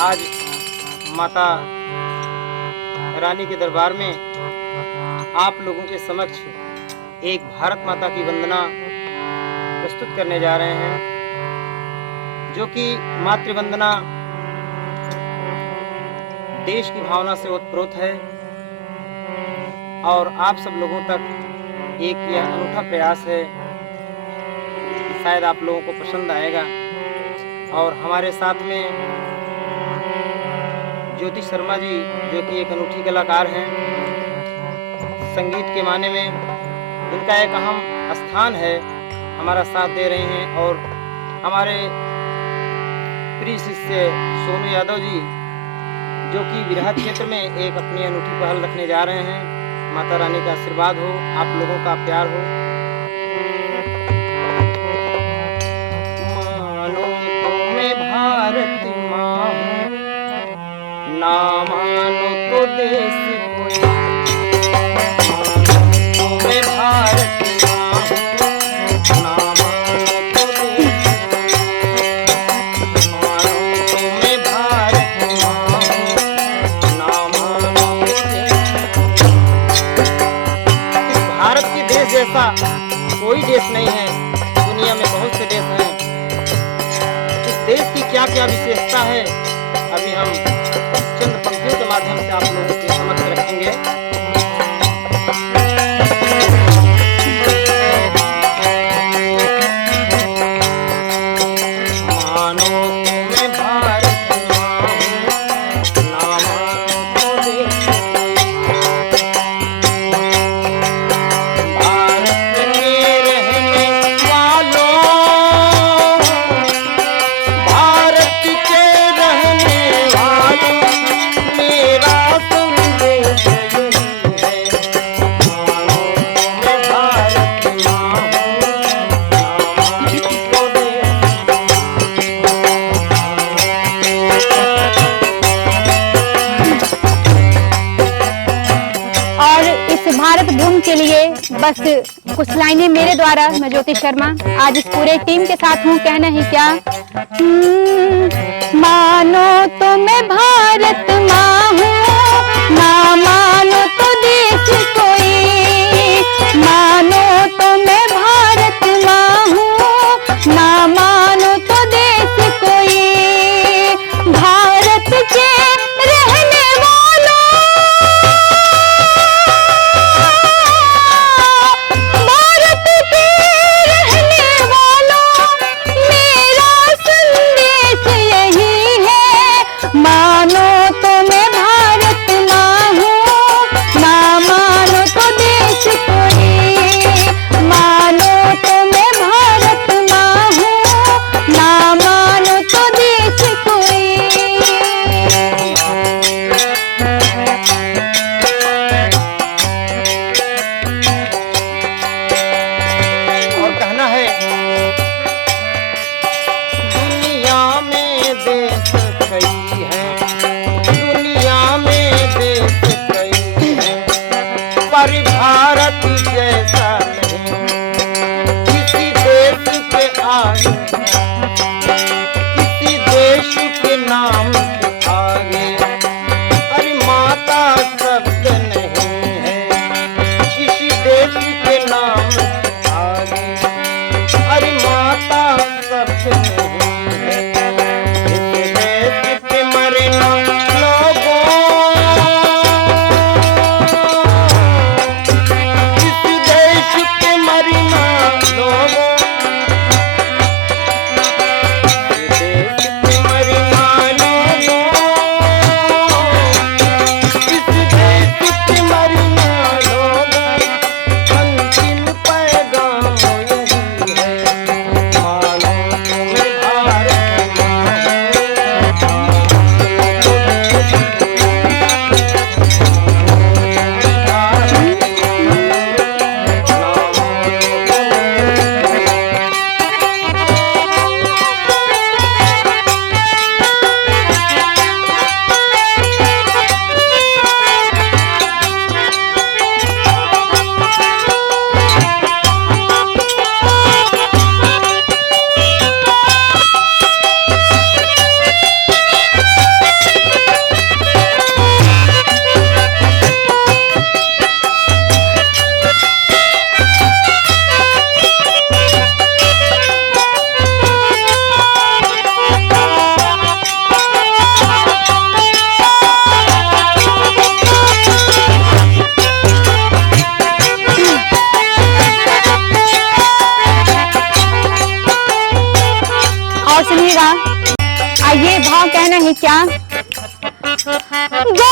आज माता रानी के दरबार में आप लोगों के समक्ष एक भारत माता की वंदना प्रस्तुत करने जा रहे हैं, जो कि मातृ वंदना देश की भावना से ओतप्रोत है और आप सब लोगों तक एक यह अनूठा प्रयास है। शायद आप लोगों को पसंद आएगा। और हमारे साथ में ज्योति शर्मा जी, जो कि एक अनूठी कलाकार हैं, संगीत के माने में इनका एक अहम स्थान है, हमारा साथ दे रहे हैं। और हमारे प्रिय शिष्य सोनू यादव जी, जो कि बिरहा क्षेत्र में एक अपनी अनूठी पहल रखने जा रहे हैं। माता रानी का आशीर्वाद हो, आप लोगों का प्यार हो। मानो तो मैं भारत माँ हूँ, ना मानो तो देश कोई। मानो तो मैं भारत माँ हूँ, ना मानो तो देश कोई। मानो तो मैं भारत माँ हूँ, ना मानो तो देश कोई। इस भारत के देश जैसा कोई देश नहीं है। दुनिया में बहुत से देश हैं। इस देश की क्या क्या विशेषता है, अभी हम चंद पंक्तियों के माध्यम से आप लोगों के समक्ष रखेंगे। मानो तो मैं भारत माँ हूँ, ना मानो तो देश कोई। भारत में रहने वालों, भारत के रहने वालों, मेरा संदेश यही है। मानो तो मैं भारत माँ हूँ, ना मानो तो देश। और इस भारत भूमि के लिए बस कुछ लाइनें मेरे द्वारा, मैं ज्योति शर्मा आज इस पूरे टीम के साथ हूँ। कहना ही क्या, मानो तो मैं भारत माँ हूँ, ना मानो तो देश कोई। मानो तो मैं भारत माँ हूँ, ना मानो तो देश कोई। भारत के रहने वालों, भारत के रहने वालों, मेरा संदेश यही है। मानो तो मैं भारत माँ हूँ, ना मानो तो देश कोई। मानो तो मैं भारत माँ हूँ, ना मानो तो देश कोई। और कहना है, दुनिया में देश कई हैं, दुनिया में देश कई हैं, पर भारत जैसा नहीं। किसी देश के आगे, किसी देश के नाम के आगे, अरे माता शब्द नहीं है। किसी देश के नाम के आगे, अरे माता शब्द नहीं है। इस देश पे मरना लोगों, इस देश पे मरना लोगों, इस देश पे मरना लोगों, आइए भाव कहना है क्या। गो